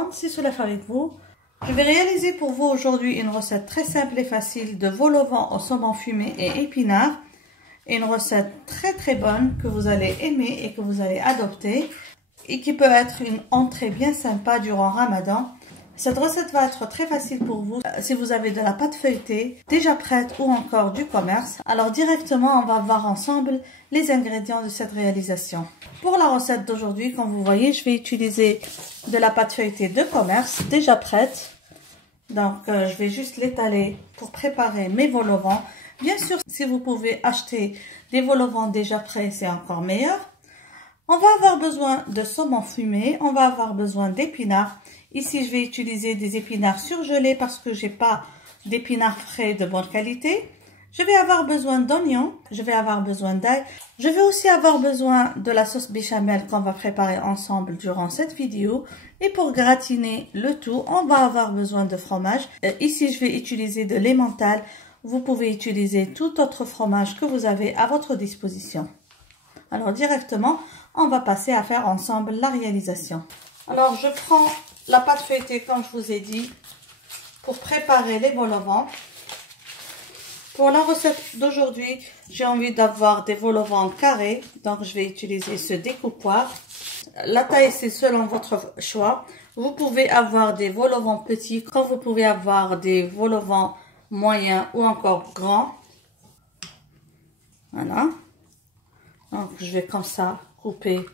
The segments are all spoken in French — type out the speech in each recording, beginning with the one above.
Ramadan, c'est Soulaf avec vous. Je vais réaliser pour vous aujourd'hui une recette très simple et facile de vol au vent au saumon fumé et épinards. Une recette très bonne que vous allez aimer et que vous allez adopter et qui peut être une entrée bien sympa durant Ramadan. Cette recette va être très facile pour vous si vous avez de la pâte feuilletée déjà prête ou encore du commerce. Alors directement, on va voir ensemble les ingrédients de cette réalisation. Pour la recette d'aujourd'hui, comme vous voyez, je vais utiliser de la pâte feuilletée de commerce déjà prête. Donc, je vais juste l'étaler pour préparer mes vols au vent. Bien sûr, si vous pouvez acheter des vols au vent déjà prêts, c'est encore meilleur. On va avoir besoin de saumon fumé, on va avoir besoin d'épinards. Ici, je vais utiliser des épinards surgelés parce que j'ai pas d'épinards frais de bonne qualité. Je vais avoir besoin d'oignons, je vais avoir besoin d'ail. Je vais aussi avoir besoin de la sauce béchamel qu'on va préparer ensemble durant cette vidéo. Et pour gratiner le tout, on va avoir besoin de fromage. Ici, je vais utiliser de l'emmental. Vous pouvez utiliser tout autre fromage que vous avez à votre disposition. Alors directement, on va passer à faire ensemble la réalisation. Alors, je prends la pâte feuilletée, comme je vous ai dit, pour préparer les vols au vent. Pour la recette d'aujourd'hui, j'ai envie d'avoir des vols au vent carrés, donc je vais utiliser ce découpoir. La taille, c'est selon votre choix. Vous pouvez avoir des vols au vent petits, comme vous pouvez avoir des vols au vent moyens ou encore grands. Voilà. Donc, je vais comme ça couper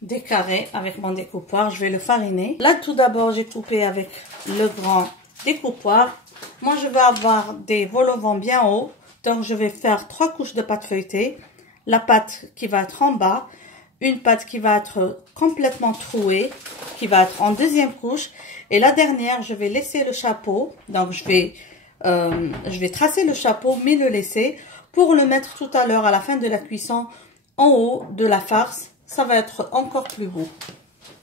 des carrés avec mon découpoir. Je vais le fariner. Là, tout d'abord, j'ai coupé avec le grand découpoir. Moi, je vais avoir des vols au vent bien hauts. Donc, je vais faire 3 couches de pâte feuilletée. La pâte qui va être en bas. Une pâte qui va être complètement trouée, qui va être en deuxième couche. Et la dernière, je vais laisser le chapeau. Donc, je vais tracer le chapeau, mais le laisser pour le mettre tout à l'heure à la fin de la cuisson en haut de la farce. Ça va être encore plus beau.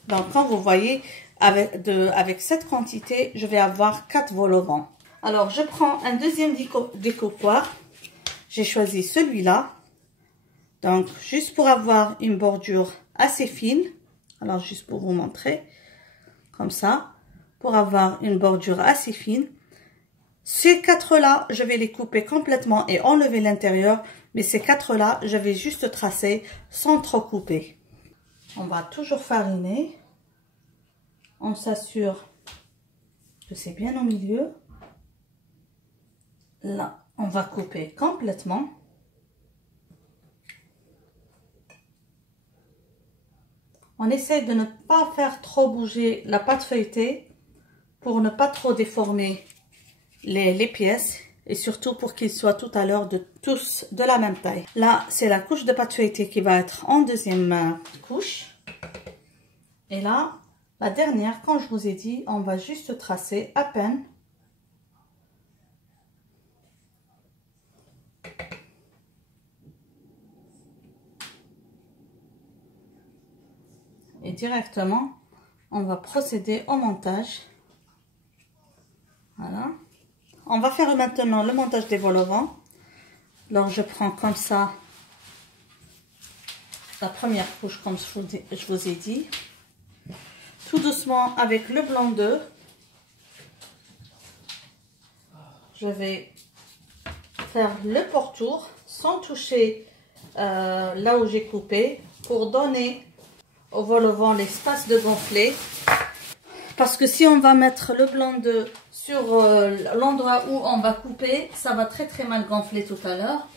Donc, quand vous voyez, avec cette quantité, je vais avoir 4 vols au vent. Alors, je prends un deuxième découpoir. J'ai choisi celui-là. Donc, juste pour avoir une bordure assez fine. Alors, juste pour vous montrer. Comme ça. Pour avoir une bordure assez fine. Ces 4-là, je vais les couper complètement et enlever l'intérieur. Mais ces 4-là, je vais juste tracer sans trop couper. On va toujours fariner. On s'assure que c'est bien au milieu. Là, on va couper complètement. On essaie de ne pas faire trop bouger la pâte feuilletée pour ne pas trop déformer les pièces. Et surtout pour qu'ils soient tout à l'heure tous de la même taille. Là, c'est la couche de pâte feuilletée qui va être en deuxième couche. Et là, la dernière, quand je vous ai dit, on va juste tracer à peine. Et directement, on va procéder au montage. Voilà. On va faire maintenant le montage des vols au vent. Alors, je prends comme ça la première couche, comme je vous ai dit. Tout doucement avec le blanc d'œuf. Je vais faire le pourtour sans toucher là où j'ai coupé pour donner au vol au vent l'espace de gonfler. Parce que si on va mettre le blanc d'œuf sur l'endroit où on va couper, ça va très mal gonfler tout à l'heure.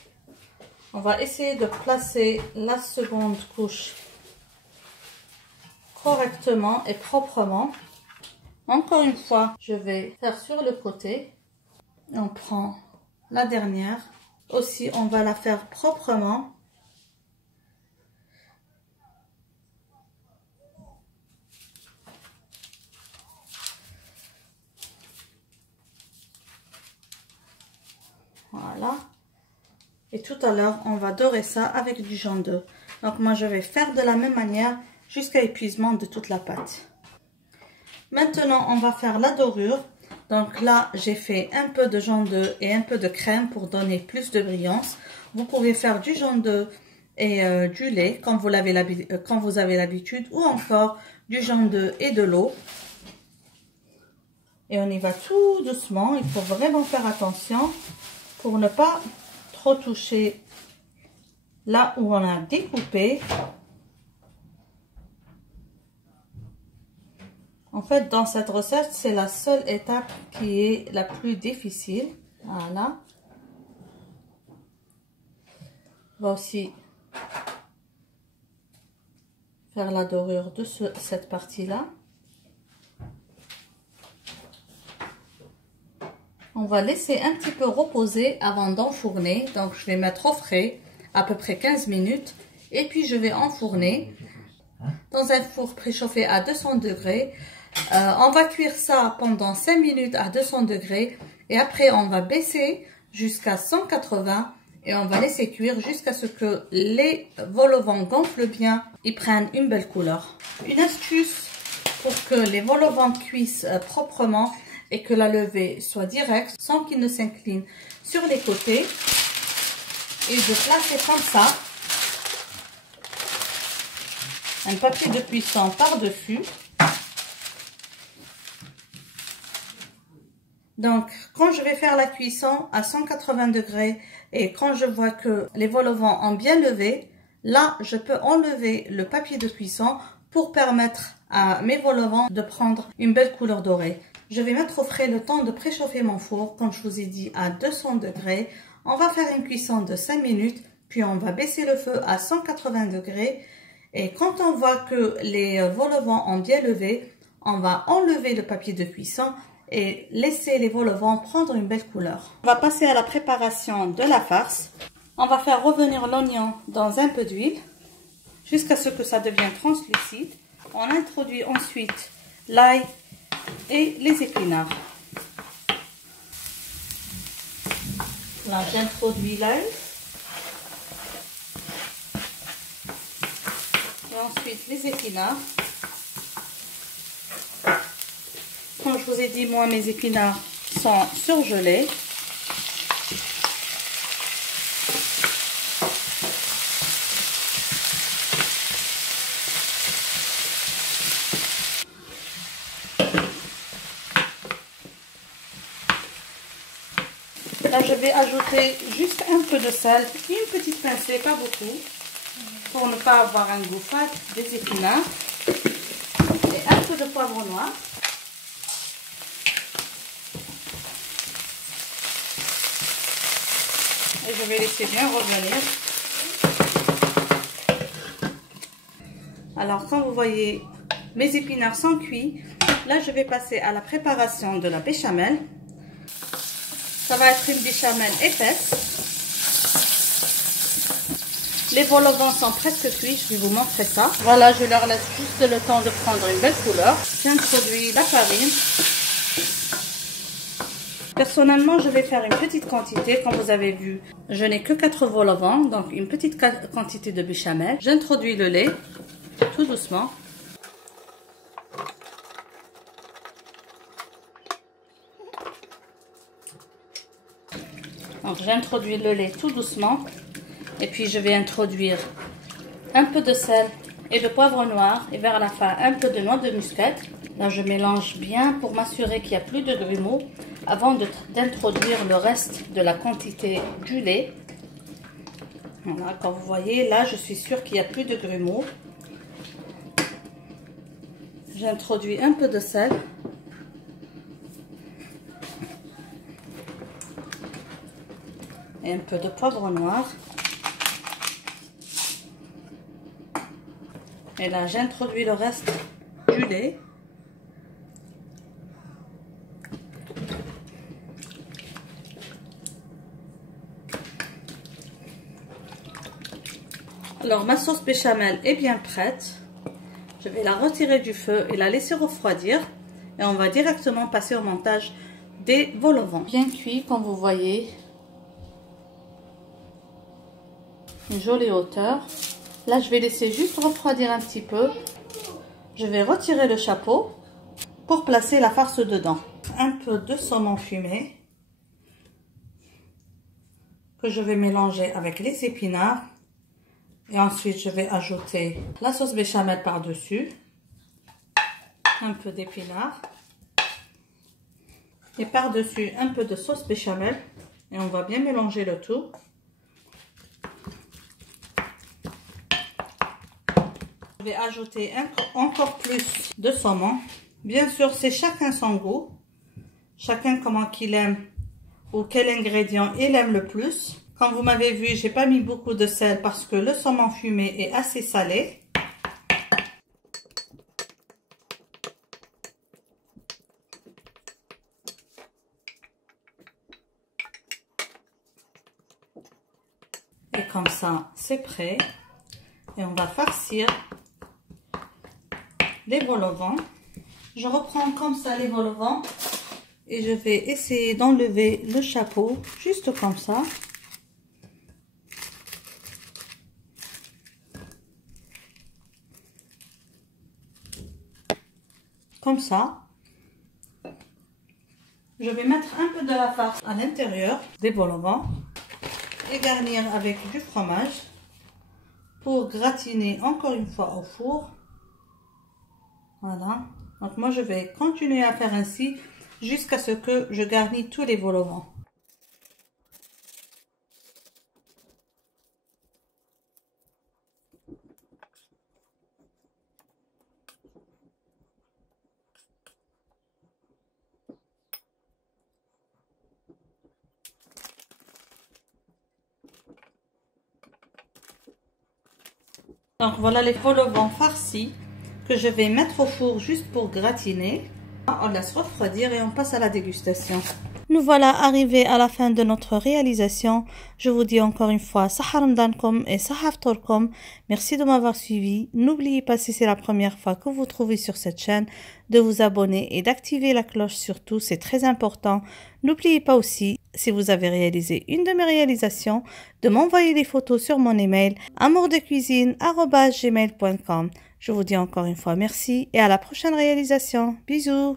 On va essayer de placer la seconde couche correctement et proprement. Encore une fois, je vais faire sur le côté. On prend la dernière. Aussi, on va la faire proprement. Voilà. Et tout à l'heure, on va dorer ça avec du jaune d'œuf. Donc, moi, je vais faire de la même manière jusqu'à épuisement de toute la pâte. Maintenant, on va faire la dorure. Donc là, j'ai fait un peu de jaune d'œuf et un peu de crème pour donner plus de brillance. Vous pouvez faire du jaune d'œuf et du lait, comme vous avez l'habitude, ou encore du jaune d'œuf et de l'eau. Et on y va tout doucement. Il faut vraiment faire attention pour ne pas trop toucher là où on a découpé. En fait, dans cette recette, c'est la seule étape qui est la plus difficile. Voilà. On va aussi faire la dorure de cette partie-là. On va laisser un petit peu reposer avant d'enfourner. Donc, je vais mettre au frais à peu près 15 minutes. Et puis, je vais enfourner dans un four préchauffé à 200 degrés. On va cuire ça pendant 5 minutes à 200 degrés. Et après, on va baisser jusqu'à 180. Et on va laisser cuire jusqu'à ce que les vol au vent gonflent bien et prennent une belle couleur. Une astuce pour que les vol au vent cuisent proprement et que la levée soit directe sans qu'il ne s'incline sur les côtés. Et de placer comme ça un papier de cuisson par-dessus. Donc, quand je vais faire la cuisson à 180 degrés et quand je vois que les vol au vent ont bien levé, là, je peux enlever le papier de cuisson pour permettre à mes vol au vent de prendre une belle couleur dorée. Je vais mettre au frais le temps de préchauffer mon four, comme je vous ai dit, à 200 degrés. On va faire une cuisson de 5 minutes, puis on va baisser le feu à 180 degrés. Et quand on voit que les vol au vent ont bien levé, on va enlever le papier de cuisson et laisser les vol au vent prendre une belle couleur. On va passer à la préparation de la farce. On va faire revenir l'oignon dans un peu d'huile jusqu'à ce que ça devienne translucide. On introduit ensuite l'ail et les épinards. Là, j'introduis l'ail. Et ensuite les épinards. Comme je vous ai dit, moi, mes épinards sont surgelés. Là, je vais ajouter juste un peu de sel, une petite pincée, pas beaucoup, pour ne pas avoir un goût fade des épinards. Et un peu de poivre noir. Et je vais laisser bien revenir. Alors, quand vous voyez, mes épinards sont cuits. Là, je vais passer à la préparation de la béchamel. Ça va être une béchamel épaisse. Les vol au vent sont presque cuits. Je vais vous montrer ça. Voilà, je leur laisse juste le temps de prendre une belle couleur. J'introduis la farine. Personnellement, je vais faire une petite quantité. Comme vous avez vu, je n'ai que 4 vol au vent, donc une petite quantité de béchamel. J'introduis le lait, tout doucement. Donc, j'introduis le lait tout doucement. Et puis, je vais introduire un peu de sel et de poivre noir. Et vers la fin, un peu de noix de muscade. Là, je mélange bien pour m'assurer qu'il n'y a plus de grumeaux avant d'introduire le reste de la quantité du lait. Voilà, comme vous voyez, là, je suis sûre qu'il n'y a plus de grumeaux. J'introduis un peu de sel. Et un peu de poivre noir. Et là, j'introduis le reste du lait. Alors, ma sauce béchamel est bien prête. Je vais la retirer du feu et la laisser refroidir. Et on va directement passer au montage des vol au vent. Bien cuit, comme vous voyez. Une jolie hauteur. Là, je vais laisser juste refroidir un petit peu. Je vais retirer le chapeau pour placer la farce dedans. Un peu de saumon fumé que je vais mélanger avec les épinards. Et ensuite, je vais ajouter la sauce béchamel par-dessus. un peu d'épinards. Et par-dessus un peu de sauce béchamel. Et on va bien mélanger le tout. Je vais ajouter encore plus de saumon. Bien sûr, c'est chacun son goût. Chacun comment qu'il aime ou quel ingrédient il aime le plus. Comme vous m'avez vu, j'ai pas mis beaucoup de sel parce que le saumon fumé est assez salé. Et comme ça, c'est prêt. Et on va farcir les vol au vent. Je reprends comme ça les vol au vent et je vais essayer d'enlever le chapeau juste comme ça. Comme ça. Je vais mettre un peu de la farce à l'intérieur des vol au vent et garnir avec du fromage pour gratiner encore une fois au four. Voilà. Donc moi je vais continuer à faire ainsi jusqu'à ce que je garnis tous les vol au vent. Donc voilà les vol au vent farcis que je vais mettre au four juste pour gratiner. On laisse refroidir et on passe à la dégustation. Nous voilà arrivés à la fin de notre réalisation. Je vous dis encore une fois, Saha Ramadankom et Saha Ftorkom. Merci de m'avoir suivi. N'oubliez pas, si c'est la première fois que vous trouvez sur cette chaîne, de vous abonner et d'activer la cloche surtout, c'est très important. N'oubliez pas aussi, si vous avez réalisé une de mes réalisations, de m'envoyer des photos sur mon email amourdecuisine@gmail.com. Je vous dis encore une fois merci et à la prochaine réalisation. Bisous!